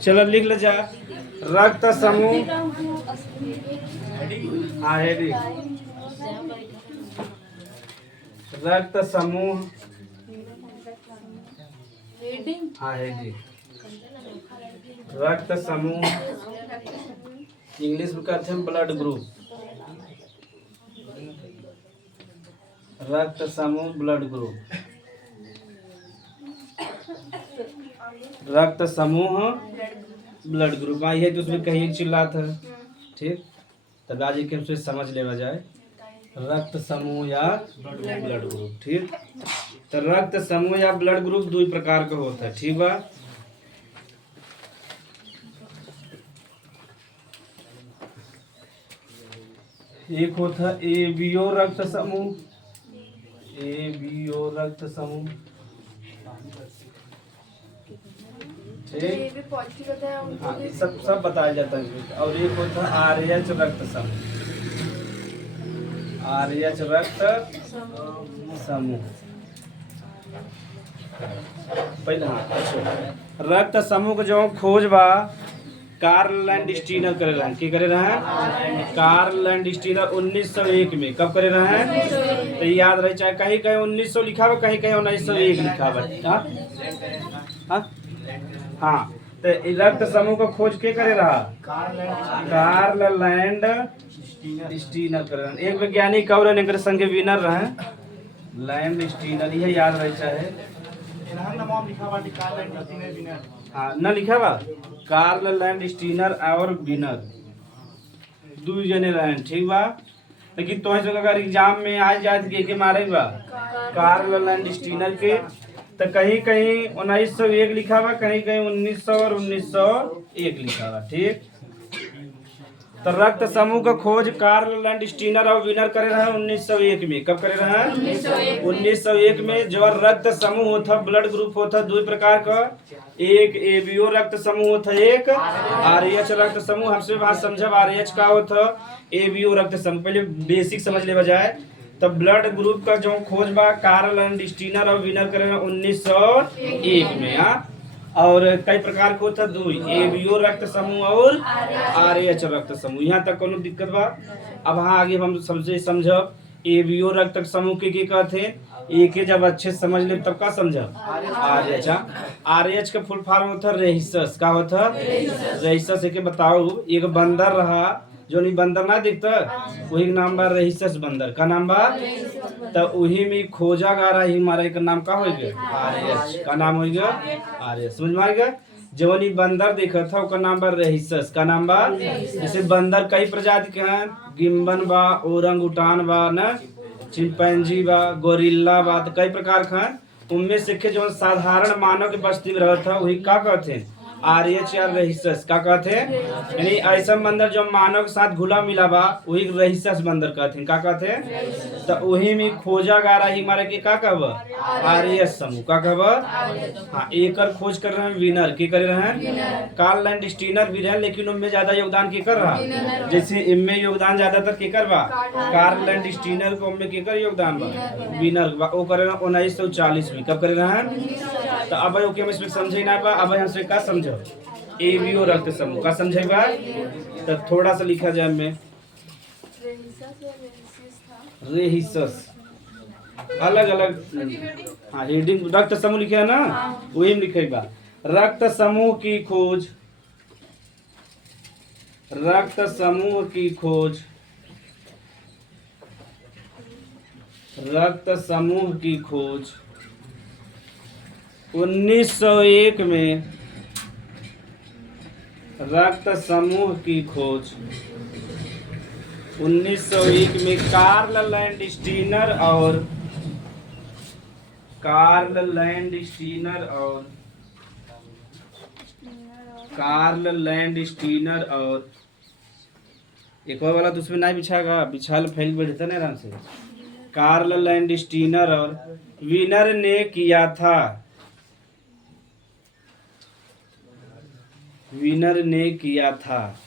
चलो लिख ले जा। रक्त समूह रक्त समूह रक्त समूह इंग्लिश में कहते हैं ब्लड ग्रुप। रक्त समूह ब्लड ग्रुप। रक्त समूह ब्लड ग्रुप आई है तो उसमें कहीं चिल्ला था। ठीक, तब आज एक हमसे समझ लेना जाए रक्त समूह या ब्लड ग्रुप। ठीक, तो रक्त समूह या ब्लड ग्रुप दो प्रकार का होता है। ठीक बा, एक होता है एबीओ रक्त समूह। एबीओ रक्त समूह। ठीक, हाँ, सब बताया जाता है। और एक होता है आरएच रक्त समूह। आरएच रक्त समूह पहले। हाँ, रक्त समूह के जो खोज बा कार्ल लैंडस्टीनर करे रहे। की करे रहे हैं? कार्ल लैंडस्टीनर 1901 में। कब करे रहे हैं? तो याद रहे, चाहे कहीं कहीं 1900 लिखा हुआ, कहीं कहीं 1901 लिखा हुआ। हाँ, तो रक्त समूह का खोज के करे रहा? कार्ल लैंडस्टीनर करे रहे। एक वैज्ञानिक और इनके संगे विनर रहे लैंडस्टीनर। यह याद रहे चाहे हाँ न लिखा बा कार्ल लैंडस्टीनर और विनर दो जने रहे। ठीक बा, लेकिन तो अगर एग्जाम में आ जाए तो के मारे बा कार्ल लैंडस्टीनर के। तो कहीं कहीं 1901 लिखा बा, कहीं कहीं 1900 और 1901 लिखा बा। ठीक, तो रक्त समूह का खोज कार्ल लैंडस्टीनर और विनर करे रहे 1901 में। कब करे रहे? 1901 में। जो रक्त समूह होता ब्लड ग्रुप होता दो प्रकार का, एक एबीओ रक्त समूह होता, एक आरएच रक्त समूह। हमसे बात समझब आरएच का होता, एबीओ रक्त समूह। पहले बेसिक समझ ले बजाय तब ब्लड ग्रुप का जो खोज बा कार्ल लैंडस्टीनर और विनर करे 1901 में। हाँ, और कई प्रकार के होता दो, एबीओ रक्त समूह और आरएच रक्त समूह। यहाँ तक कोनो दिक्कत बा? अब हाँ आगे हम सबसे समझब एबीओ रक्त समूह के कहते हैं। एक जब अच्छे समझ ले तब का समझब आरएच। आरएच का फुल फॉर्म होता रेहिसस। का होता? रेहिसस। एक बताओ, एक बंदर रहा जो नहीं बंदर ना दिखता, वही नाम बा रेहिसस बंदर। का नाम बा? तो वही में खोजा गा रहा ही हमारा एक नाम का होगा आरएच। का नाम होगा आरएच। समझ में आएगा? जवनी बंदर देखा था उसका नाम बा रेहिसस। का नाम बा? जैसे बंदर कई प्रजाति के हैं, गिम्बन बा, ओरंगुटान बा न, चिंपैंजी बा, गोरिल्ला बा, तो कई प्रकार के हैं। उनमें से जो साधारण मानव के बस्ती में रहता वही का कहते हैं आरएच या रेहिसस। का कहते हैं? यानी ऐसा बंदर जो मानव के साथ घुला मिला बा वही रेहिसस बंदर कहते हैं। का कहते हैं? तो वही में खोजा गा रहा ही हमारे के का कहब आरएच समूह। का कहब? हाँ, एकर खोज कर रहे हैं विनर। के कर रहे हैं? कार्ल लैंडस्टीनर भी रहे, लेकिन उनमें ज्यादा योगदान के कर रहा। जैसे इनमें योगदान ज्यादातर के कर बा कार्ल लैंडस्टीनर को, उनमें के कर योगदान बा विनर बा। वो करे 1940 में। कब करे रहे हैं? तो अब ओके हम इसमें समझे ना बा। अब हमसे का समझो एबीओ रक्त समूह का समझे बा। तो थोड़ा सा लिखा जाए में रेहिसस अलग अलग। हाँ, हेडिंग रक्त समूह लिखे है ना, वही में लिखेगा रक्त समूह की खोज। रक्त समूह की खोज। रक्त समूह की खोज 1901 में। रक्त समूह की खोज 1901 में कार्ल लैंडस्टीनर और एक और वाला तो उसमें नहीं बिछागा, बिछाल फैल बैठता ना आराम से। कार्ल लैंडस्टीनर और विनर ने किया था। विनर ने किया था।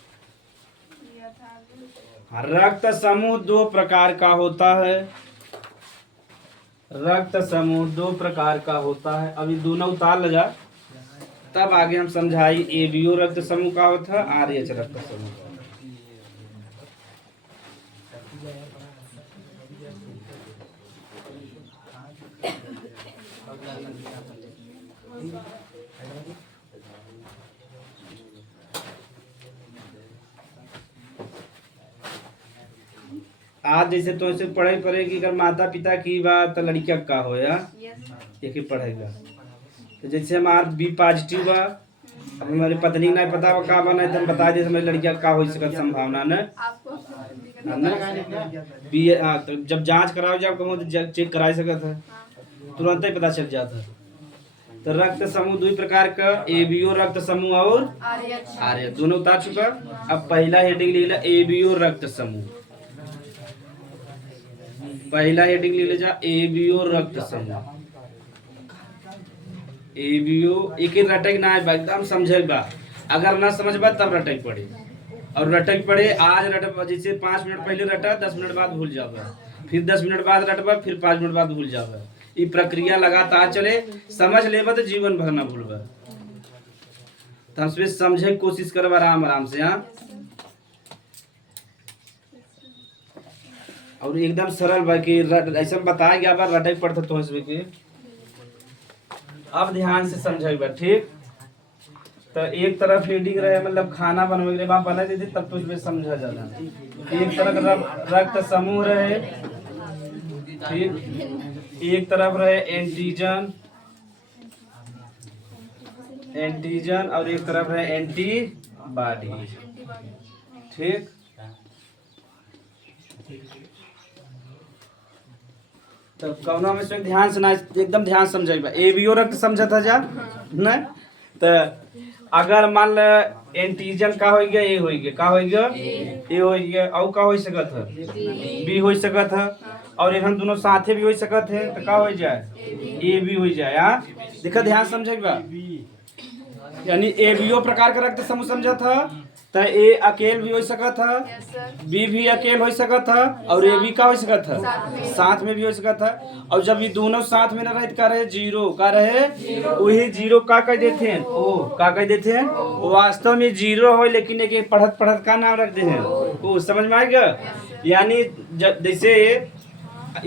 रक्त समूह दो प्रकार का होता है। रक्त समूह दो प्रकार का होता है। अभी दोनों उतार ले जा। तब आगे हम समझाई एबीओ रक्त समूह का होता है, आरएच रक्त समूह का। आज जैसे तो ऐसे पढ़ाई पड़ेगी, अगर माता पिता की बात तो लड़किया का हो या एक ही पढ़ेगा। तो जैसे हमार बी पॉजिटिव बा, अब हमारी पत्नी नहीं पता का बना तो हम बता दे हमारी लड़किया का हो सकत संभावना न बी। हाँ, तो जब जांच कराओ जब कहो तो चेक करा सकत है, तुरंत ही पता चल जाता है। तो रक्त समूह दो प्रकार का, एबीओ रक्त समूह और आरएच दोनों उतार चुका। अब पहला हेडिंग ले ला एबीओ रक्त समूह, पहला हेडिंग ले ले जा एबीओ रक्त समूह। एबीओ एक ही रटक ना है, एकदम समझे बा, अगर ना समझ बा तब रटक पड़े, और रटक पड़े आज रट, जैसे 5 मिनट पहले रटा 10 मिनट बाद भूल जावा, फिर 10 मिनट बाद रटबा, फिर 5 मिनट बाद भूल जावा। ये प्रक्रिया लगातार चले, समझ लेबा तो जीवन भर ना भूलबा। तो हम सब समझे की कोशिश करब आराम आराम से। हाँ, और एकदम सरल बा कि ऐसा बताया गया बा रटक पड़ता तो इसमें। अब ध्यान से समझेगा, ठीक। तो एक तरफ हेडिंग रहे मतलब खाना बनवे के बाद बना देती तब तो उसमें समझा जाता। एक तरफ रक्त समूह रहे, ठीक, एक तरफ रहे एंटीजन, एंटीजन और एक तरफ रहे एंटीबॉडी, ठीक। तो कौनो में से ध्यान से ना, एकदम ध्यान समझेगा। एबीओ रक्त समझा था जा न, तो अगर मान ल एंटीजन का हो गया, ए हो गया, का हो गया, ए हो गया, और का हो सकत है, बी हो सकत है, और हम दोनों साथे भी हो सकत है, तो का हो जाए, ए बी हो जाए। हाँ, देखा ध्यान समझेगा। यानी एबीओ प्रकार का रक्त समूह समझा था, तो ए अकेल भी हो सकत है, बी भी अकेल हो सकत है, और ए भी का हो सकत है, साथ में भी हो सकत है। और जब ये दोनों साथ में न रहे का रहे जीरो, का रहे वही जीरो का कह देते हैं, ओ का कह देते हैं, वास्तव में जीरो हो, लेकिन एक पढ़त पढ़त का नाम रख दे हैं, ओ समझ में आएगा। यानी जैसे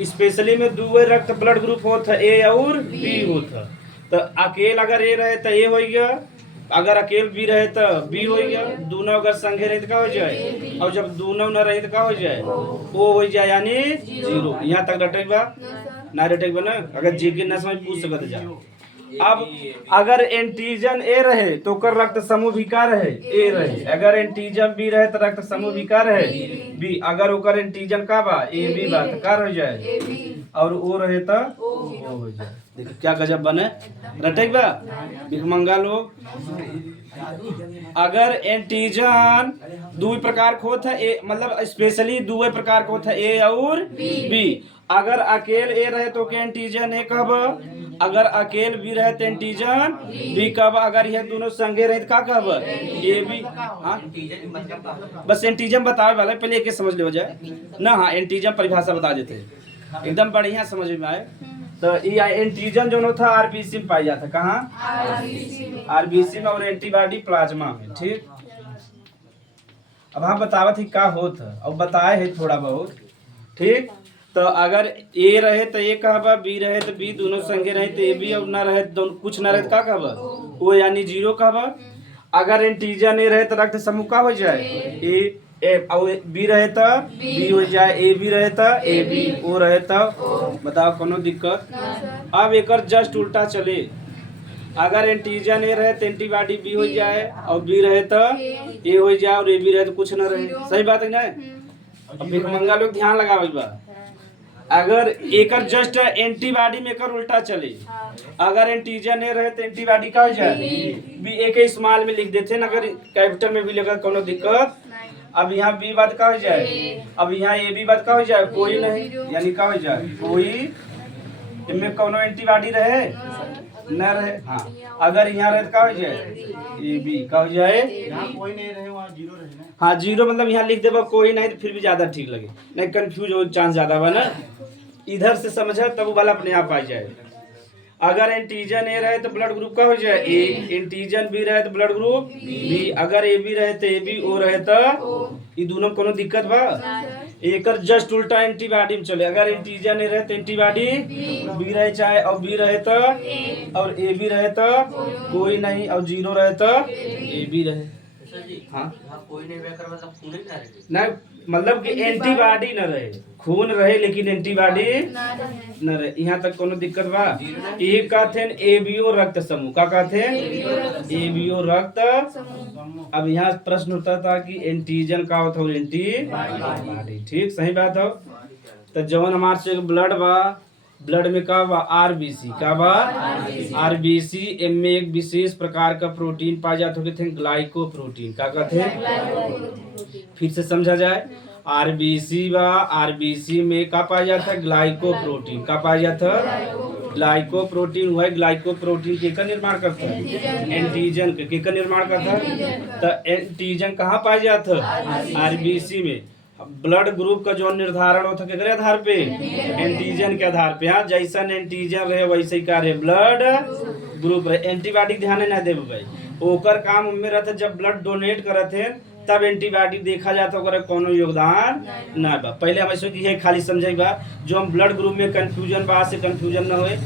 स्पेशली में दो रक्त ब्लड ग्रुप होता है, ए और बी होता। तो अकेल अगर ए रहे तो ए हो गया, अगर अकेल बी रहे तो बी हो गया, दोनों अगर संगे रहे तो का हो जाए, और जब दोनों न रहे तो का हो जाए, ओ हो जाए, यानी जीरो। यहाँ तक रटेक बा ना, रटेक बा ना, अगर जी के न समझ पूछ सकत जा। अब अगर एंटीजन ए रहे तो कर रक्त समूह भी का रहे, ए रहे। अगर एंटीजन बी रहे तो रक्त समूह भी का रहे, बी। अगर ओकर एंटीजन का बा, ए बी बा, तो का हो जाए, और ओ रहे तो ओ हो जाए। देखो क्या गजब बने, रटेक बा भिखमंगा लोग। अगर एंटीजन दो प्रकार को होता है, ए मतलब स्पेशली दो प्रकार को होता है, ए और बी। अगर अकेल ए रहे तो के एंटीजन ए कब, अगर अकेल बी रहे तो एंटीजन बी कब, अगर ये दोनों संगे रहे तो का कब, ए बी। हाँ, बस एंटीजन बतावे वाला पहले एक समझ ले जाए ना। हाँ, एंटीजन परिभाषा बता देते हैं, एकदम बढ़िया समझ में आए। तो ये एंटीजन जो था आरबीसी में पाई जाता, कहाँ, आरबीसी में, और एंटीबॉडी प्लाज्मा में, ठीक। अब हम बतावत ही का होता, और बताए है थोड़ा बहुत, ठीक। तो अगर ए रहे तो ए कहबा, बी रहे तो बी, दोनों संगे रहे तो ए बी, और ना रहे तो कुछ ना रहे तो का कहबा, वो यानी जीरो कहबा। अगर एंटीजन ए रहे तो रक्त समूह का हो जाए, ए और बी रहे तो बी हो जाए, ए बी रहे तो ए बी, ओ रहे तो। बताओ कोनो दिक्कत। अब एक जस्ट उल्टा चले, अगर एंटीजन ए रहे तो एंटीबॉडी बी हो जाए, और बी रहे तो ए हो जाए, और ए बी रहे तो कुछ ना रहे। सही बात है ना। अब भिखमंगा लोग ध्यान लगावे बा, अगर एकर जस्ट एंटीबॉडी में कर उल्टा चले, अगर एंटीजन ए रहे तो एंटीबॉडी का हो जाए, बी ए के स्मॉल में लिख देते हैं, अगर कैपिटल में भी लिखा कोनो दिक्कत। अब यहाँ बी बात का हो जाए, अब यहाँ ए बी बात का हो जाए, कोई नहीं, यानी का हो जाए कोई, इनमें कोनो एंटीबॉडी रहे न रहे। हाँ, अगर यहाँ रहे तो का हो जाए, ए बी का हो जाए, कोई नहीं रहे वहाँ जीरो रहे ना। हाँ जीरो, मतलब यहाँ लिख देगा कोई नहीं तो फिर भी ज्यादा ठीक लगे, नहीं कंफ्यूज हो चांस ज्यादा बा ना। इधर से समझे तब वो वाला अपने आप आ जाए। अगर एंटीजन ए रहे तो ब्लड ग्रुप का हो जाए ए, एंटीजन बी रहे तो ब्लड ग्रुप बी, अगर ए बी रहे तो ए बी ओ रहे तो ये दोनों में कोनो दिक्कत बा? एकर जस्ट उल्टा एंटीबॉडी में चले, अगर एंटीजन ए रहे तो एंटीबॉडी बी रहे चाहे और बी रहे तो और ए बी रहे तो कोई नहीं और जीरो रहे तो ए बी रहे। हाँ कोई नहीं बेकर मतलब खून ही ना रहे ना, मतलब कि एंटीबॉडी न रहे, खून रहे लेकिन एंटीबॉडी न रहे, यहाँ तक कोनो दिक्कत बा? एक कहते एबीओ रक्त समूह, का कहते एबीओ रक्त। अब यहाँ प्रश्न उठता था कि एंटीजन का होता है? एंटीबॉडी। ठीक, सही बात हो। तो जवन हमारे से ब्लड बा, ब्लड में का बा? आरबीसी। का बा? आरबीसी। इनमें एक विशेष प्रकार का प्रोटीन पाया जाता है, ग्लाइकोप्रोटीन। का कहते हैं? फिर से समझा जाए, आरबीसी बा, आरबीसी में का पाया जाता है? ग्लाइकोप्रोटीन। का पाया जाता है? ग्लाइकोप्रोटीन। वह ग्लाइकोप्रोटीन के का निर्माण करता है? एंटीजन के का निर्माण करता है? तो एंटीजन कहाँ पाया जाता है? आरबीसी में। ब्लड ग्रुप का जो निर्धारण होता है किसके आधार पे? एंटीजन के आधार पे। हाँ, जैसा एंटीजन रहे वैसे ही का रहे ब्लड ग्रुप रहे। एंटीबॉडी ध्यान ना देव भाई, ओकर काम में रहता जब ब्लड डोनेट करते हैं तब एंटीबॉडी देखा जाता है, कोनो योगदान ना बा। पहले हम ऐसे ये खाली समझे बा, जो हम ब्लड ग्रुप में कंफ्यूजन बा से कंफ्यूजन ना होए।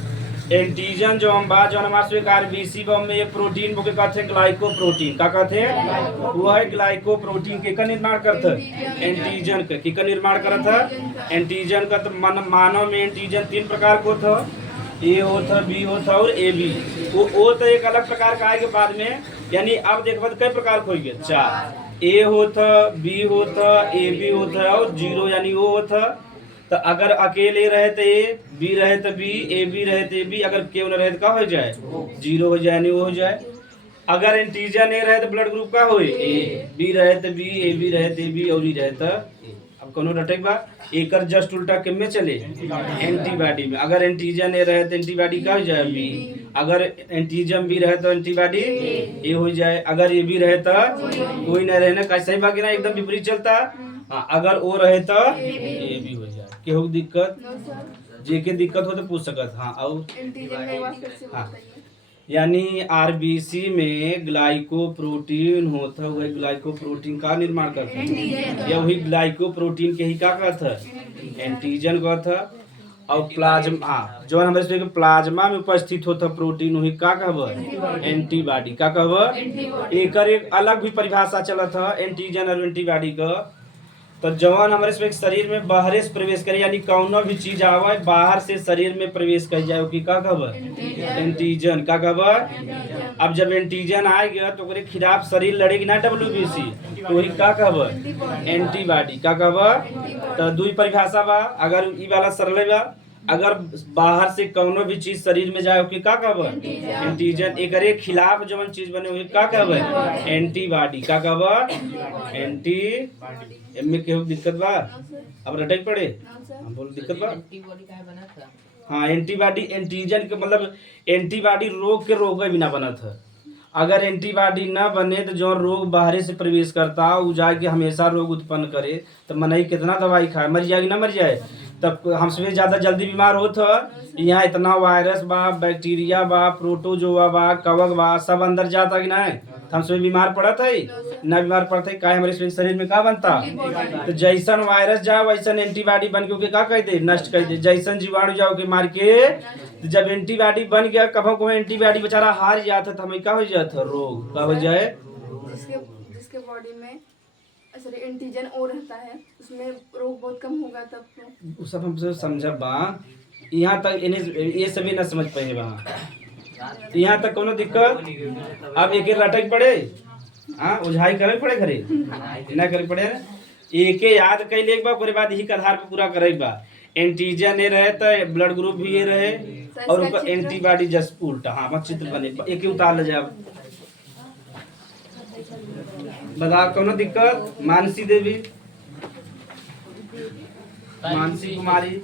एंटीजन जो हम बा, जो हमारे आरबीसी बा में एक प्रोटीन को कहते हैं ग्लाइकोप्रोटीन। का कहते हैं? वो है ग्लाइकोप्रोटीन के का निर्माण करता है? एंटीजन के का निर्माण करता है? एंटीजन का। तो मानव में एंटीजन 3 प्रकार को था, ए होता, बी होता और ए बी। वो ओ तो एक अलग प्रकार का आएगा बाद में, यानी अब देखो तो कई प्रकार को होंगे? 4। ए होता, बी होता, ए बी होता और जीरो यानी ओ होता। तो अगर अकेले रहे तो ए, बी रहे तो बी, ए बी रहे तो ए बी, अगर क्यों न रहे तो क्या हो जाए? जीरो हो जाए, यानी वो हो जाए। अगर एंटीजन ए रहे तो ब्लड ग्रुप का हो? ए, बी रहे तो बी, ए बी रहे तो ए बी और ई रहे तो ए। अब कोनो रटेक बा, एकर जस्ट उल्टा किम में चले? एंटीबॉडी में। अगर एंटीजन ए रहे तो एंटीबॉडी का हो जाए? बी। अगर एंटीजन बी रहे तो एंटीबॉडी ए हो जाए। अगर ए बी रहे तो कोई न रहे ना, कैसे ही बाकी ना, एकदम विपरीत चलता। हाँ, अगर ओ रहे तो ए बी हो जाए। केहू दिक्कत? जेके दिक्कत हो तो पूछ सकत। हाँ, और हाँ, यानी आरबीसी में ग्लाइकोप्रोटीन होता है, वही ग्लाइकोप्रोटीन का निर्माण करता है, या वही ग्लाइकोप्रोटीन के ही का कहता है? एंटीजन कहता है। और प्लाज्मा, हाँ, जो हमारे प्लाज्मा में उपस्थित होता प्रोटीन वही का कहब? एंटीबॉडी। का कहब? एकर एक अलग भी परिभाषा चलत है एंटीजन और एंटीबॉडी का। तो जवान हमारे शरीर में बाहर से प्रवेश करे, यानी कौनो भी चीज आवे बाहर से शरीर में प्रवेश कर जाए, कि का कहब? एंटीजन। का कहब? अब जब एंटीजन आएगा तो ओकरे खिलाफ शरीर लड़ेगी ना, WBC, तो वही का कहब? एंटीबॉडी। का कहब? तो दुई परिभाषा बा। अगर ई वाला सरल बा, अगर बाहर से कौनो भी चीज शरीर में जाए, कि का कहब? एंटीजन। एकरे खिलाफ जो चीज बने वही का कहब? एंटीबॉडी। का कहब? एंटी। इनमें केहू दिक्कत बा? अब रटक पड़े? हम बोल दिक्कत बा? एंटीबॉडी काहे बना था? हाँ, एंटीबॉडी, एंटीजन के मतलब एंटीबॉडी रोग के रोग बिना बना था। अगर एंटीबॉडी ना बने तो जो रोग बाहर से प्रवेश करता वो जाके हमेशा रोग उत्पन्न करे, तो मनई कितना दवाई खाए, मर जाएगी ना मर जाए। तब हमसे ज़्यादा जल्दी बीमार होता। यहाँ इतना वायरस बा, बैक्टीरिया बा, प्रोटोजोआ बा, कवक बा, सब अंदर जाता कि नहीं, हमसे बीमार पड़त है ना? बीमार पड़ता है का? हमारे शरीर में का बनता? तो जैसन वायरस जाओ वैसन एंटीबॉडी बन के का कह दे? नष्ट कर दे। जैसन जीवाणु जाओ के मार के, तो जब एंटीबॉडी बन गया, कभो को एंटीबॉडी बेचारा हार जाता था, हमें क्या हो जाता? रोग। का हो जाए? जिसके बॉडी में सॉरी एंटीजन ओ रहता है, उसमें रोग बहुत कम होगा तब तो। वो सब हमसे समझब बा। यहाँ तक इन्हें ये सभी ना समझ पाए बा, यहाँ तक कोनो दिक्कत? अब एक लटक पड़े, हाँ, उझाई करे पड़े घरे ना करे पड़े ना, एक याद कर ले बा, ओकरे बाद यही के आधार पे पूरा करे बा। एंटीजन ये रहे तो ब्लड ग्रुप भी ये रहे और उनका एंटीबॉडी जस्ट उल्टा। हाँ, मत चित्र बने एक ही उतार ले जाए। बता कोनो दिक्कत? मानसी देवी, मानसी कुमारी,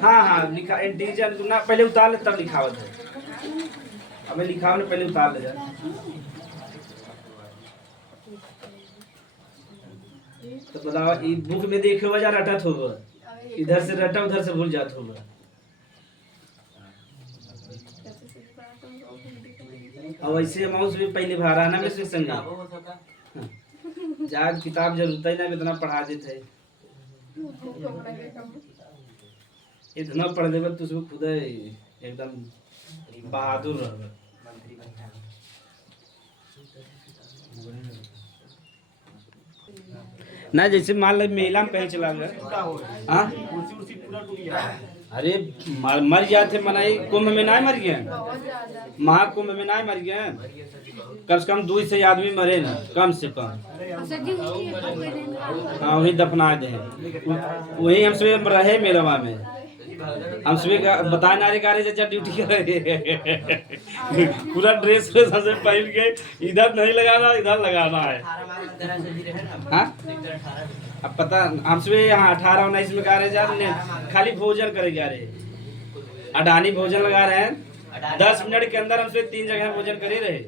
हाँ हाँ लिखा एंटीजन ना, पहले उतार ले तब लिखावत है। अब लिखाव ने पहले उतार ले जा। तो बताओ, ई बुक में देखे वजह रटत होगा इधर से रटा उधर से भूल जात होगा। और वैसे माउस भी पहले भाराना में से संग जाद किताब जरूरत ही ना इतना पढ़ा देते है। इतना पढ़ देबे तो उसको खुद एकदम बहादुर रह। ना जैसे मान लो मेला में कहीं चला गया, हाँ कुर्सी उर्सी पूरा टूट गया। अरे मर जाते मनाई कुंभ में ना मर गए, बहुत ज्यादा महाकुंभ में ना मर गए, कम से कम 2 से आदमी मरे ना कम से कम। हाँ वही दफना दे, वही हम सब रहे मेलवा में, हम सभी बताए नारे गारे चाचा ड्यूटी कर पूरा ड्रेस सबसे पहन के इधर नहीं लगाना इधर लगाना है। हाँ अब पता हम सभी यहाँ 18-19 में गा रहे जा रहे, खाली भोजन करे जा रहे, अडानी भोजन लगा रहे हैं। 10 मिनट के अंदर हम सभी 3 जगह भोजन कर ही रहे।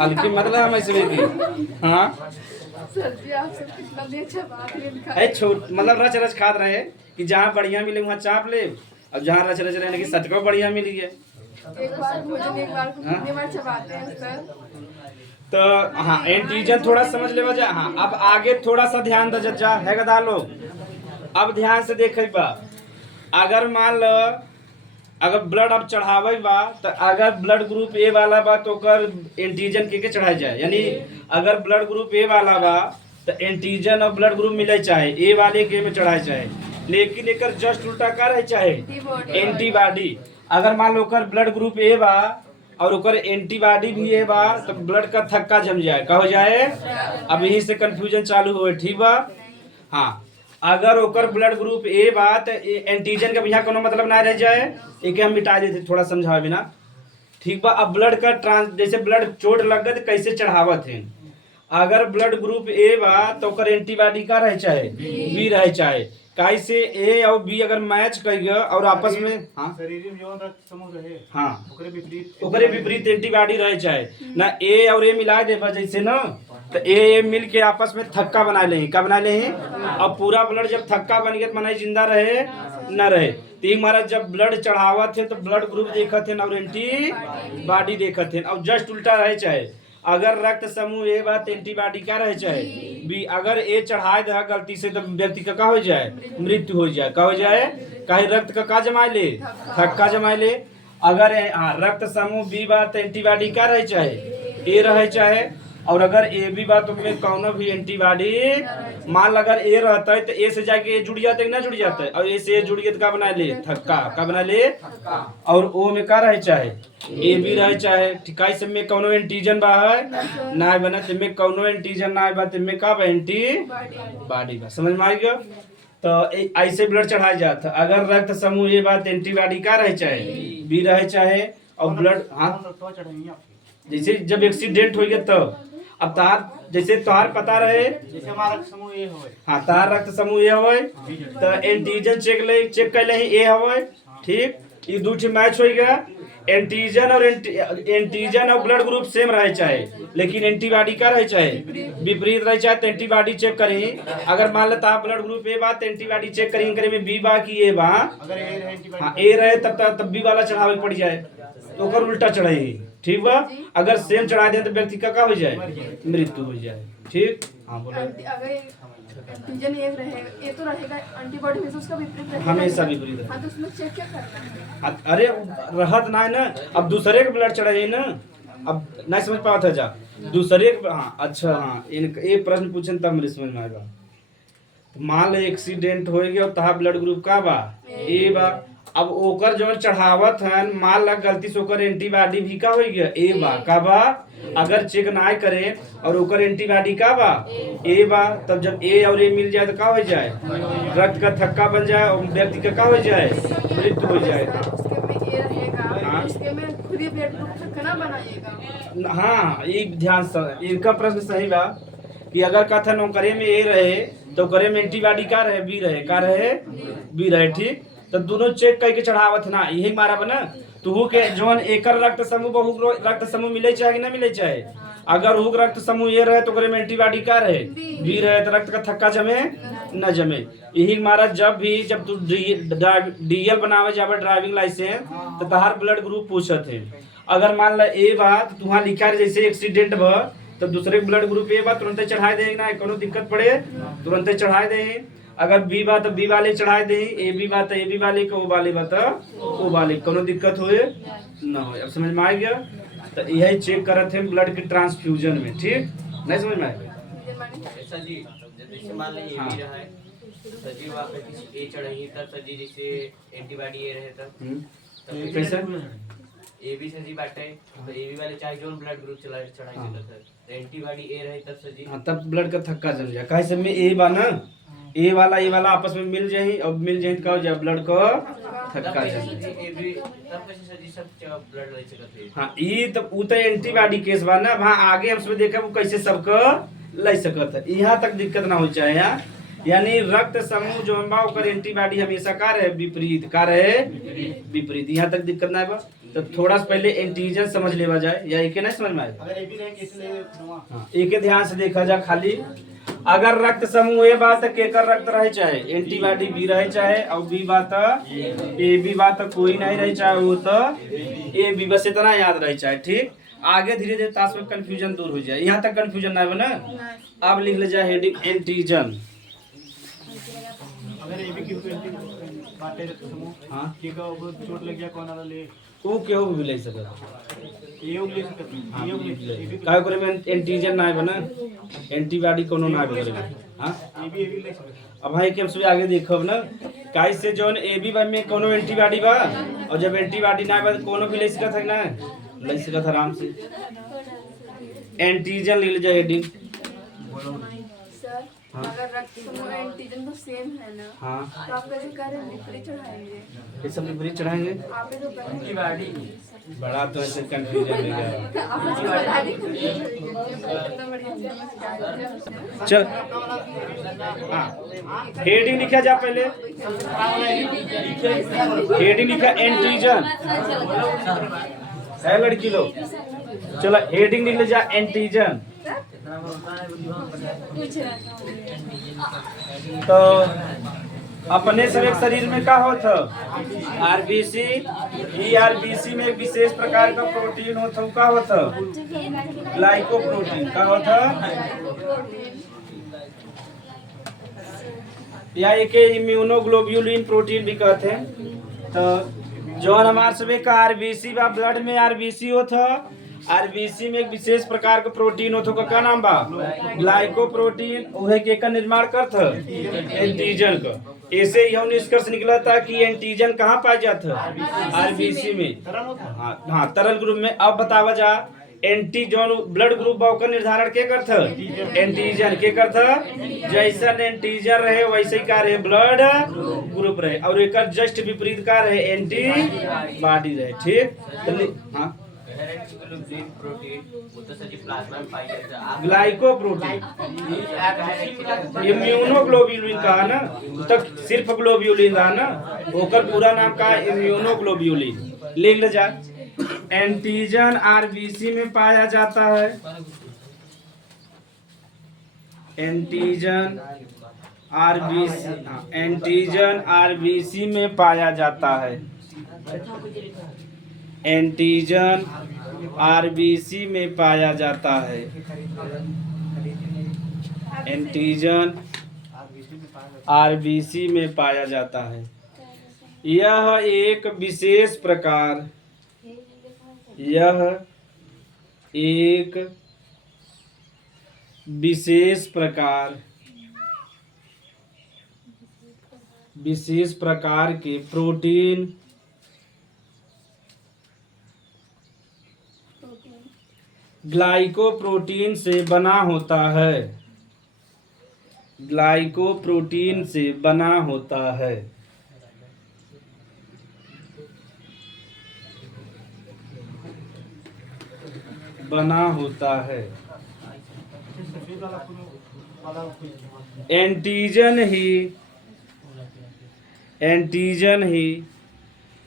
हल्की मतलब हम ऐसे की हाँ सर जी आप सब कितना भी अच्छा बात है। अरे छोट मतलब रच रच खाद रहे कि जहाँ बढ़िया मिले वहाँ चाप ले, अब जहाँ रच रच रहे कि सटका बढ़िया मिल गया। एक बार भोजन एक बार को कितने बार चबाते हैं सर। तो हाँ एंटीजन थोड़ा समझ ले जा। हाँ अब आगे थोड़ा सा ध्यान दे जा है गदा लोग, अब ध्यान से देखे बा। अगर मान लो अगर ब्लड अब चढ़ावे बा तो अगर ब्लड ग्रुप ए वाला बा तो कर एंटीजन के चढ़ाया जाए, यानी अगर ब्लड ग्रुप ए वाला बा तो एंटीजन और ब्लड ग्रुप मिले चाहे ए वाले के में चढ़ाए चाहे, लेकिन एक जस्ट उल्टा का रहे चाहे एंटीबॉडी। अगर मान लो कर ब्लड ग्रुप ए बा और ओकर एंटीबॉडी भी ए बा तो ब्लड का थक्का जम जाए, का हो जाए। अब यही से कंफ्यूजन चालू हो, ठीक बा। हाँ अगर ओकर ब्लड ग्रुप ए बा तो एंटीजन का यहाँ कोनो मतलब ना रह जाए, एक हम मिटा देते थोड़ा समझावे बिना, ठीक बा। अब ब्लड का जैसे ब्लड चोट लग गए तो कैसे चढ़ावत है। अगर ब्लड ग्रुप ए बा तो ओकर एंटीबॉडी का रहे चाहे बी रहे चाहे, कैसे ए और बी अगर मैच कर गया और आपस में हाँ शरीर में जो रक्त समूह रहे हाँ ओकरे विपरीत एंटीबॉडी रहे चाहे ना, ए और ए मिला दे जैसे ना तो ए मिल के आपस में थक्का बना ले, क्या बना ले। अब पूरा ब्लड जब थक्का बन गया तो मना जिंदा रहे न रहे। तो महाराज जब ब्लड चढ़ावा थे तो ब्लड ग्रुप देखा थे और एंटीबॉडी देखा थे। अब जस्ट उल्टा रहे चाहे, अगर रक्त समूह ए बात एंटीबॉडी क्या रहे चाहे बी, अगर ए चढ़ाए दे गलती से तो व्यक्ति का हो जाए मृत्यु हो जाए, का हो जाए कहीं रक्त का जमा ले थक्का जमा ले। अगर रक्त समूह बी बात एंटीबॉडी क्या रहे चाहे ए रहे चाहे, और अगर ए बी बात में कौनो भी एंटीबॉडी मान अगर ए रहता है तो ए से जाके ए जुड़ जाता है ना जुड़ जाता है, और ए से जुड़ गया तो क्या बना ले थक्का, का बना ले। और ओ में क्या रहे चाहे ए बी रहे चाहे, ठीक है। इसमें कौनो एंटीजन बा है ना बना, तिनमें कौनो एंटीजन ना बा, तिनमें का एंटीबॉडी बा, समझ में आ गया। तो ऐसे ब्लड चढ़ाया जाता। अगर रक्त समूह ए बात एंटीबॉडी का रहे चाहे बी रहे चाहे और ब्लड हाँ जैसे जब एक्सीडेंट हो गया तो अब तार जैसे तोहार पता रहे जैसे हमारा रक्त समूह ए होए, हाँ तार रक्त समूह ए होए तो एंटीजन चेक कर ले ए होए, ठीक। ये दो ठी मैच हो गया, एंटीजन और ब्लड ग्रुप सेम रहे चाहे लेकिन एंटीबॉडी का रहे चाहे विपरीत रहे चाहे तो एंटीबॉडी चेक करी। अगर मान लो तार ब्लड ग्रुप ए बा तो एंटीबॉडी चेक करी करे में बी बा की ए बा, अगर ए रहे एंटीबॉडी हाँ ए रहे तब बी वाला चढ़ावे पड़ जाए तो ओकर उल्टा चढ़ाई, ठीक बा। अगर सेम चढ़ा दे तो व्यक्ति का हो जाए मृत्यु हो जाए, ठीक। हाँ बोलो। अगर एंटीजन एक रहेगा ए तो रहेगा एंटीबॉडी में उसका विपरीत रहेगा, हमेशा विपरीत है। हाँ तो उसमें चेक क्या करना है। अरे रहत ना है ना, अब दूसरे के ब्लड चढ़ा जाए ना, अब नहीं समझ पाया था जा दूसरे के। हाँ अच्छा हाँ ये प्रश्न पूछे तब मेरे समझ में आएगा। तो मान लो एक्सीडेंट हो गया तहा ब्लड ग्रुप का बा ए बा, अब ओकर जो चढ़ावत है मान ला गलती से ओकर एंटीबॉडी भी का हो गया ए बा, का बा। अगर चेक ना करे और ओकर एंटीबॉडी का बा ए बा, तब जब ए और ए मिल जाए तो का हो जाए रक्त का थक्का बन जाए और व्यक्ति का हो जाए मृत्यु हो जाए। उसके में ए रहेगा, उसके में खुद ही ब्लड ग्रुप थक्का ना बनाएगा। हाँ ये ध्यान से इनका प्रश्न सही बा कि अगर कथन करे में ए रहे तो करे में एंटीबॉडी का रहे बी रहे, का रहे बी रहे, ठीक। तो दोनों चेक करके चढ़ावत ना, यही मारा बना। तू के जोन एकर रक्त समूह बहु रक्त समूह मिले चाहे कि ना मिले चाहे। अगर हुक रक्त समूह ये रहे तो ओकरे में एंटीबॉडी का रहे, बी रहे, तो रक्त का थक्का जमे न जमे। यही मारा जब तू डीएल बनावे जावे ड्राइविंग लाइसेंस, तो तहार ब्लड ग्रुप पूछत है। अगर मान ला ए बात तो तुहाँ लिखा है जैसे एक्सीडेंट भ, तो दूसरे ब्लड ग्रुप ए बात तुरंत चढ़ाए देंगे ना, कोनो दिक्कत पड़े तुरंत चढ़ाए देंगे। अगर बी बात तो बी वाले चढ़ाए दे, ए बी बात ए बी वाले को, ओ वाले बात ओ वाले, कोनो दिक्कत होए ना हो। अब समझ में आ गया? तो यही चेक करत है ब्लड के ट्रांसफ्यूजन में, ठीक नहीं समझ में आएगा? ऐसा जी जैसे मान लीजिए हाँ। ये भी रहा है तो सजी वहाँ पे किसी ए चढ़ी तब सजी जैसे एंटीबॉडी ए रहे तब कैसे? ए बी सजी बाटे तो ए बी वाले चाहे जोन ब्लड ग्रुप चढ़ाई देता है तो एंटीबॉडी ए रहे तब सजी। हाँ, तब ब्लड का थक्का जम जाए। काहे से में ए बा ना, ए वाला आपस में मिल जाए, और मिल जाए तो क्या ब्लड को थक्का जम जाए। ए बी तब कैसे सजी सब ब्लड रह सकत है। हाँ, ई तब उ तो एंटीबॉडी केस बा ना, वहाँ आगे हम सब देखा वो कैसे सबको ले सकत है, यहाँ तक दिक्कत ना हो चाहे। यहाँ यानी रक्त समूह जो बा ओकर एंटीबॉडी हमेशा का रहे विपरीत, का रहे विपरीत, यहाँ तक दिक्कत ना बा। तो थोड़ा सा पहले एंटीजन समझ लेवा जाए, या एक नहीं समझ में आएगा? अगर ए भी रहेंगे इसलिए हाँ, एक ध्यान से देखा जा खाली। अगर रक्त समूह ए बात केकर रक्त रहे चाहे एंटीबॉडी बी रहे चाहे, और बी बात ए बी बात कोई नहीं रहे चाहे, वो तो ए बी, बस इतना याद रहे चाहे, ठीक। आगे धीरे धीरे ताश में कंफ्यूजन दूर हो जाए, यहाँ तक कंफ्यूजन ना बना। अब लिख ले जाए हेडिंग एंटीजन। अगर ए भी क्यों बाटे रक्त समूह हाँ, ठीक है, वो चोट लग गया कौन वाला ले वो क्यों भी ले सकता, ए ले सकता है, ए भी काय करे में एंटीजन ना बना, एंटीबॉडी कोनो ना करे। हाँ, ए भी ले सकता है। अब भाई के हम आगे देखब ना, काहे से जोन ए बी में कोनो एंटीबॉडी बा, और जब एंटीबॉडी ना बा कोनो भी ले सकत है ना, ले सकत आराम से। एंटीजन लिख ले जाए हेडिंग। सर अगर रक्त समूह एंटीजन तो सेम है ना, हाँ, तो आप कैसे कह रहे हैं विपरीत चढ़ाएंगे? ये सब विपरीत चढ़ाएंगे। आप ही तो कहें। बड़ा तो ऐसे कंफ्यूजन हो गया। आप मुझे बता दीजिए। इतना बढ़िया समझ चल, हाँ, हेडिंग लिखा जा पहले। हेडिंग लिखा एंटीजन है लड़की लोग। चलो हेडिंग लिख ले जा एंटीजन। तो अपने सब एक शरीर में क्या होता? आरबीसी। ई आरबीसी में एक विशेष प्रकार का प्रोटीन होता है, क्या होता? ग्लाइकोप्रोटीन। क्या होता? या एक इम्यूनोग्लोब्यूलिन प्रोटीन भी कहते हैं। तो जो हमारे सभी का आरबीसी बा, ब्लड में आरबीसी होता, आरबीसी में एक विशेष प्रकार का प्रोटीन होता है, क्या नाम बा? ग्लाइकोप्रोटीन। वही के का निर्माण करता एंटीजन का। ऐसे यह निष्कर्ष निकला था कि एंटीजन कहाँ पाया जाता है? आरबीसी में। हाँ हाँ, तरल ग्रुप में। अब बतावा जा एंटीजन ब्लड ग्रुप बा का निर्धारण के करता? एंटीजन के करता? जैसा एंटीजन रहे वैसे ही का रहे ब्लड ग्रुप रहे, और एक जस्ट विपरीत का रहे एंटीबॉडी रहे, ठीक। हाँ, प्रोटीन वो तो सजी प्लाज्मा में पाई जाता है। ग्लाइकोप्रोटीन इम्यूनोग्लोब्यूलिन का है ना, तक सिर्फ ग्लोब्यूलिन रहा ना, ओकर पूरा नाम का इम्यूनोग्लोब्यूलिन। लिख ले जा। एंटीजन आरबीसी में पाया जाता है। एंटीजन आरबीसी, एंटीजन आरबीसी में पाया जाता है। एंटीजन आरबीसी में पाया जाता है। एंटीजन आरबीसी में पाया जाता है। यह एक विशेष प्रकार, यह एक विशेष प्रकार के प्रोटीन ग्लाइकोप्रोटीन से बना होता है। ग्लाइकोप्रोटीन से बना होता है। बना होता है। एंटीजन ही एंटीजन ही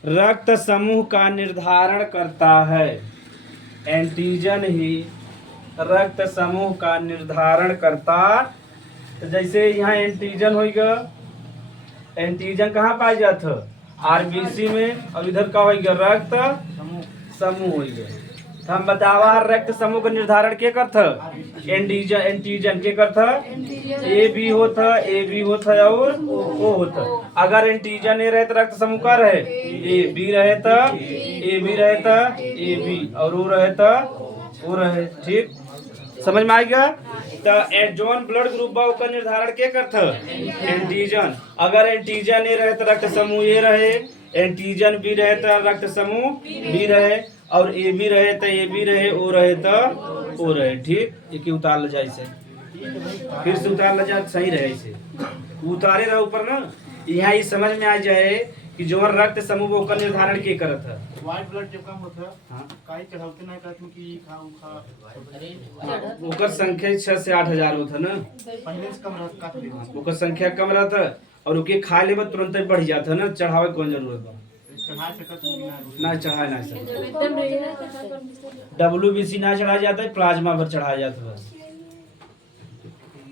रक्त समूह का निर्धारण करता है। एंटीजन ही रक्त समूह का निर्धारण करता। तो जैसे यहाँ एंटीजन होगा, एंटीजन कहाँ पाया जाता? आरबीसी में। और इधर का होगा रक्त समूह होगा। तो हम बतावा रक्त समूह का निर्धारण के करता? एंटीजन एंटीजन के करता? ए बी होता, ए बी होता और ओ होता। अगर एंटीजन ए रहे तो रक्त समूह का रहे ए, बी रहे तो ए, बी रहे तो ए बी, और ओ रहे तो ओ रहे। ठीक, समझ में आएगा? तो जोन ब्लड ग्रुप बा का निर्धारण के करता? एंटीजन। अगर एंटीजन ए रहे तो रक्त समूह ए रहे, एंटीजन बी रहे तो रक्त समूह बी रहे, और ए बी रहे तो ए बी रहे, ओ रहे तो ओ रहे। ठीक, एक ही उतार ले जाए इसे, फिर से उतार ले जाए, सही रहे इसे उतारे रहे ऊपर ना। यहाँ ये समझ में आ जाए कि जो रक्त समूह वो का निर्धारण के करत है। व्हाइट ब्लड जब कम होता है, हाँ, काहे चढ़ावते नहीं कहते कि खा ओकर संख्या 6 से 8 हजार होता ना। पहले से कम रहता का ओकर संख्या कम रहता और ओके खा लेबे तुरंत ही बढ़ जाता ना। चढ़ावे कौन जरूरत बा? चढ़ा सकत ना चढ़ाए ना सकते। WBC ना चढ़ाया जाता है, प्लाज्मा भर चढ़ाया जाता है।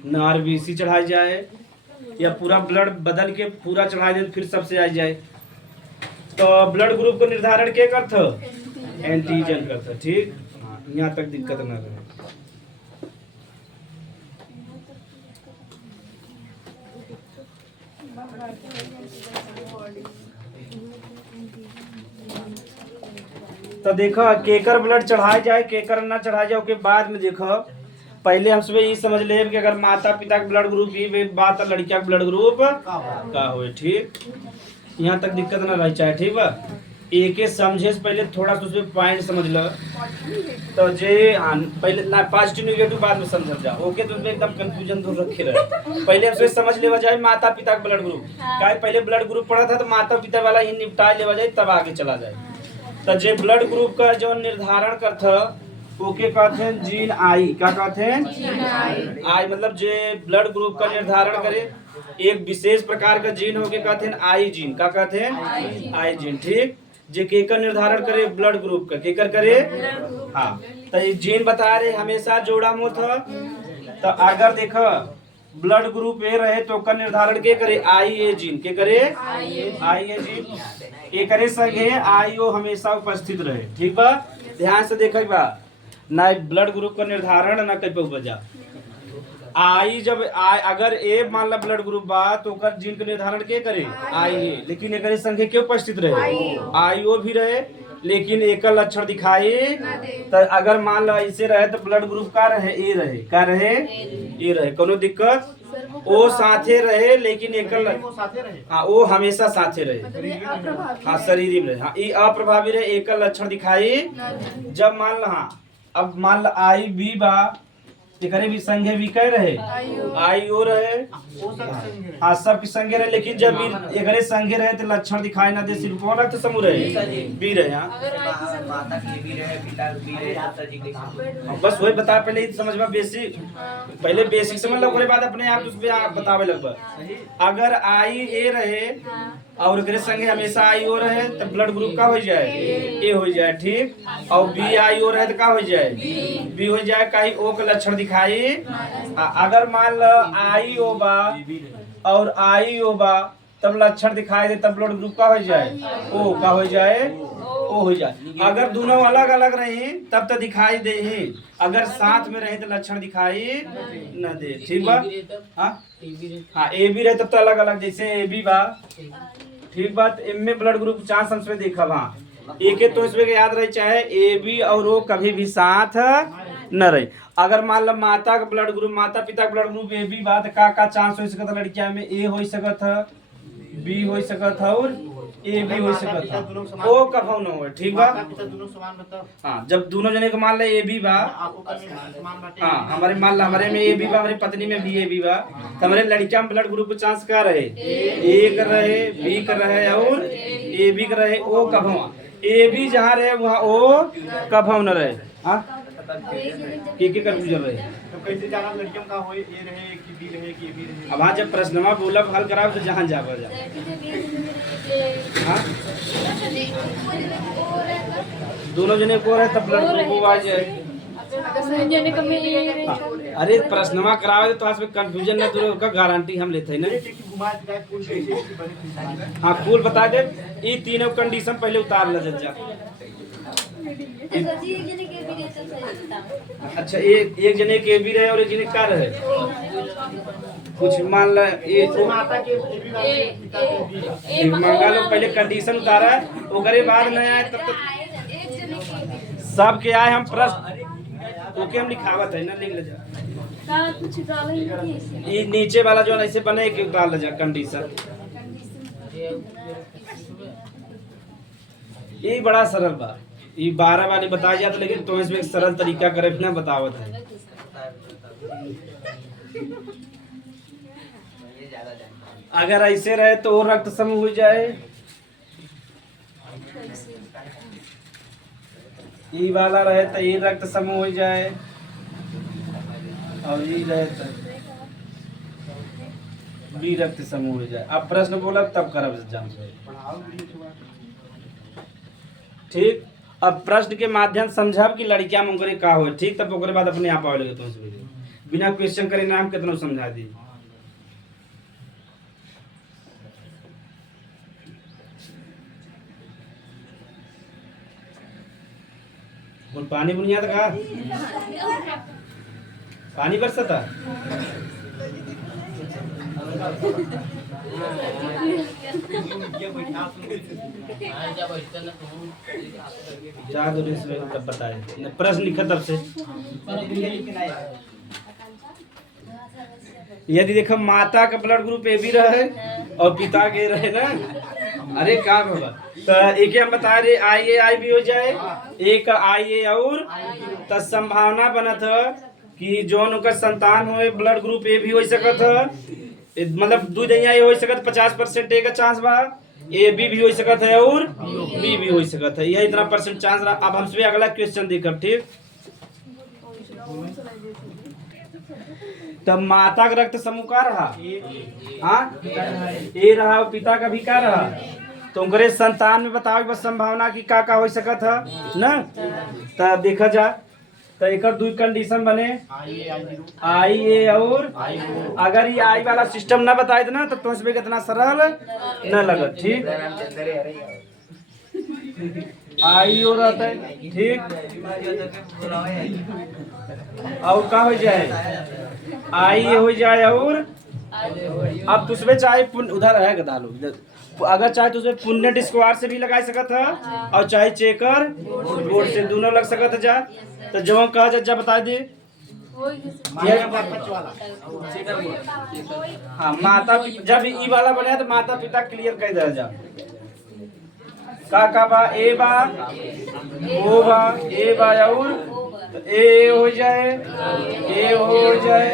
ना आरबीसी चढ़ाई जाए या पूरा ब्लड बदल के पूरा चढ़ाई दे फिर सबसे आ जाए। तो ब्लड ग्रुप का निर्धारण के करता? एंटीजन करता। ठीक, हाँ, यहाँ तक दिक्कत ना रहे। तो देखो केकर ब्लड चढ़ाया जाए केकर ना चढ़ाया जाए के बाद में देखो पहले हम सब ये समझ ले कि अगर माता पिता का ब्लड ग्रुप ही बात है, लड़किया का ब्लड ग्रुप का हो। ठीक, यहाँ तक दिक्कत ना रही चाहे। ठीक बा, एक समझे से पहले थोड़ा सा उसमें पॉइंट समझ लो। तो जे पहले ना पॉजिटिव नेगेटिव बाद में समझ जाओ। ओके, तो उसमें एकदम कंफ्यूजन दूर रखे रहे। पहले हमसे समझ लेवा जाए माता पिता का ब्लड ग्रुप क्या है। पहले ब्लड ग्रुप पढ़ा था तो माता पिता वाला ही निपटा लेवा जाए, तब आगे चला जाए। तो जे ब्लड ग्रुप का जो निर्धारण करता ओके कहते हैं जीन आई। क्या कहते हैं? आई। मतलब जे ब्लड ग्रुप का निर्धारण करे एक विशेष प्रकार का जीन होके कहते हैं आई जीन। क्या कहते हैं? आई जीन। ठीक, जे केकर निर्धारण करे ब्लड ग्रुप का केकर करे? हाँ, तो ये जीन बता रहे हमेशा जोड़ा मुँह था। तो अगर देखो ब्लड ग्रुप ए रहे तो का निर्धारण के करे? आई ए जीन के करे? आई ए जीन एक करे संगे आई ओ हमेशा उपस्थित रहे। ठीक बा, ध्यान से देखा बा ना ब्लड ग्रुप का निर्धारण ना कहीं पे उपजा। आई जब आई अगर ए मान ला ब्लड ग्रुप बा तो ओकर जीन का निर्धारण के करे? आई ए, लेकिन एक संख्या क्यों उपस्थित रहे? आई ओ भी रहे लेकिन एक लक्षण दिखाई। तो अगर मान ला ऐसे रहे तो ब्लड ग्रुप का रहे? ए रहे। का रहे? ए रहे। कोनो दिक्कत? ओ साथे रहे लेकिन एक हाँ वो हमेशा साथे रहे। हाँ, शरीर में रहे। हाँ, ये अप्रभावी रहे, एक लक्षण दिखाई। जब मान ला हाँ अब मान ला आई बी बा एकरे भी संगे भी कह रहे आई ओ रहे। हाँ, सबके संगे रहे, लेकिन जब एकरे संगे रहे तो लक्षण दिखाई ना दे। सिर्फ कौन रहे तो समूह रहे? बी रहे। माता की भी रहे, पिता की भी रहे, माता जी की। बस वही बता पहले ही समझ में बेसिक। पहले बेसिक समझ लो, बाद अपने आप उसपे आप बतावे लगभग। अगर आई ए रहे और एकरे संगे हमेशा आई ओ रहे तो ब्लड ग्रुप का हो जाए? ए हो जाए। ठीक, और बी आई ओ रहे तो का हो जाए? बी हो जाए। कहीं ओ का लक्षण दिखाई। अगर मान लो आई ओ बा और आई ओ बा तब लक्षण दिखाई दे तब ब्लड ग्रुप का हो जाए? ओ का हो जाए? ओ हो जाए। अगर दोनों अलग अलग रहे तब तो दिखाई दे ही, अगर साथ में रहे तो लक्षण दिखाई न दे। ठीक बा, हाँ हाँ, ए बी रहे तब तो अलग अलग, जैसे ए बी बा। ठीक बात, इनमें ब्लड ग्रुप चांस हमसे देखा वहाँ एक तो इसमें याद रहे चाहे ए बी और ओ कभी भी साथ न रहे। अगर मान लो माता का ब्लड ग्रुप माता पिता का ब्लड ग्रुप ए बी बात का चांस हो सकता लड़किया में? ए हो सकता, बी हो सकता और ए भी हो सकता, ओ कभो न हो। ठीक बा, हाँ, जब दोनों जने को मान ले ए बी बा, हाँ हमारे मान ला हमारे में ए बी बा, हमारी पत्नी में भी ए बी बा, तो हमारे लड़किया में ब्लड ग्रुप चांस क्या रहे? ए कर रहे, बी कर रहे और ए बी कर रहे। ओ कभो ए बी जहाँ रहे वहाँ ओ कभो न रहे। हाँ, के कंफ्यूजन रहे। तो कैसे जाना लड़कियों का हो, ए रहे कि बी रहे कि बी रहे? अब हाँ जब प्रश्नमा बोला हल कराओ तो जहाँ जा जा। हाँ दोनों जने को रहे तब लड़कों को आ जाए। अरे प्रश्नमा करावे तो आज में कंफ्यूजन ना दूर का गारंटी हम लेते हैं ना। घुमा दिखाए कुल कैसे बने। हाँ कुल बता दे ये तीनों कंडीशन पहले उतार ल जा। अच्छा एक जने के भी रहे और एक जने का रहे। कुछ मान लो ये माता के ए बी वाले पिता के बी। मांगा लो पहले कंडीशन उतारा ओकरे बाद नहीं आए तब तक सब के आए हम प्रश्न ओके हम लिखावत है ना लिख ले जा। ये नीचे वाला जो ऐसे बने कि उतार ले जा कंडीशन। ये बड़ा सरल बा। ये 12 वाली बताई जाती लेकिन तो इसमें एक सरल तरीका करे ना बतावत है। अगर ऐसे रहे तो और रक्त समूह हो जाए। ई वाला रहे तो ये रक्त समूह हो जाए और ये रहे तो बी रक्त समूह हो जाए। अब प्रश्न बोला तब करब जान ठीक। अब प्रश्न के माध्यम समझब कि लड़कियां मुंगरे का हो ठीक तब ओकरे बाद अपने आप आवे लगे तुमसे बिना क्वेश्चन करे नाम कितना समझा दी। पानी बुनियाद का पानी बरसता तब बताए प्रश्न लिखा तब से। यदि देखो माता का ब्लड ग्रुप ए भी रहे और पिता के रहे ना। अरे का बाबा तो एक हम बता रहे आई भी हो जाए एक आई और तो संभावना बनत है कि जोन उनका संतान हो ब्लड ग्रुप ए भी हो सकत है। मतलब दू दैया हो सकत 50% ए का चांस बा ए बी हो सकत है और बी भी हो सकत है। यह इतना परसेंट चांस रहा। अब हमसे अगला क्वेश्चन देखब ठीक। तब माता का रक्त समूह का रहा हाँ ए रहा और पिता का भी का रहा तो उनके संतान में बताओ बस संभावना की का हो सकत है ना। तो देखा जा तो एक दो कंडीशन बने आई ए और अगर ये आई वाला सिस्टम ना बताए ना तो तुम कितना सरल न लगत ठीक। आई और रहता है ठीक और का हो जाए आई ए हो जाए और अब तुझमें चाहे उधर है डालो अगर चाहे तो उसमें पुण्य स्क्वायर से भी लगा सकत है और चाहे चेकर बोर्ड से दोनों लग सकत है जा। तो जो कहा जा बता दे हाँ माता जब ई वाला बने तो माता पिता क्लियर कह दे जा का बा ए बा ओ बा ए बा और तो ए हो जाए ए हो जाए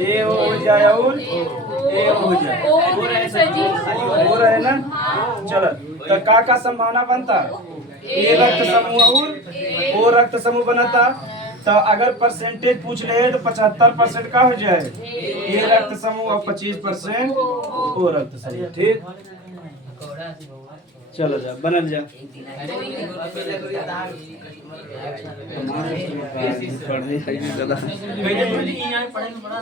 ए हो जाए और ए हो जाए हो रहे ना। चलो तो का संभावना बनता ए रक्त समूह और ओ रक्त समूह बनता। तो अगर परसेंटेज पूछ ले तो 75% का हो जाए ए रक्त समूह और 25% ओ रक्त समूह ठीक। चलो जा बनल जा पढ़े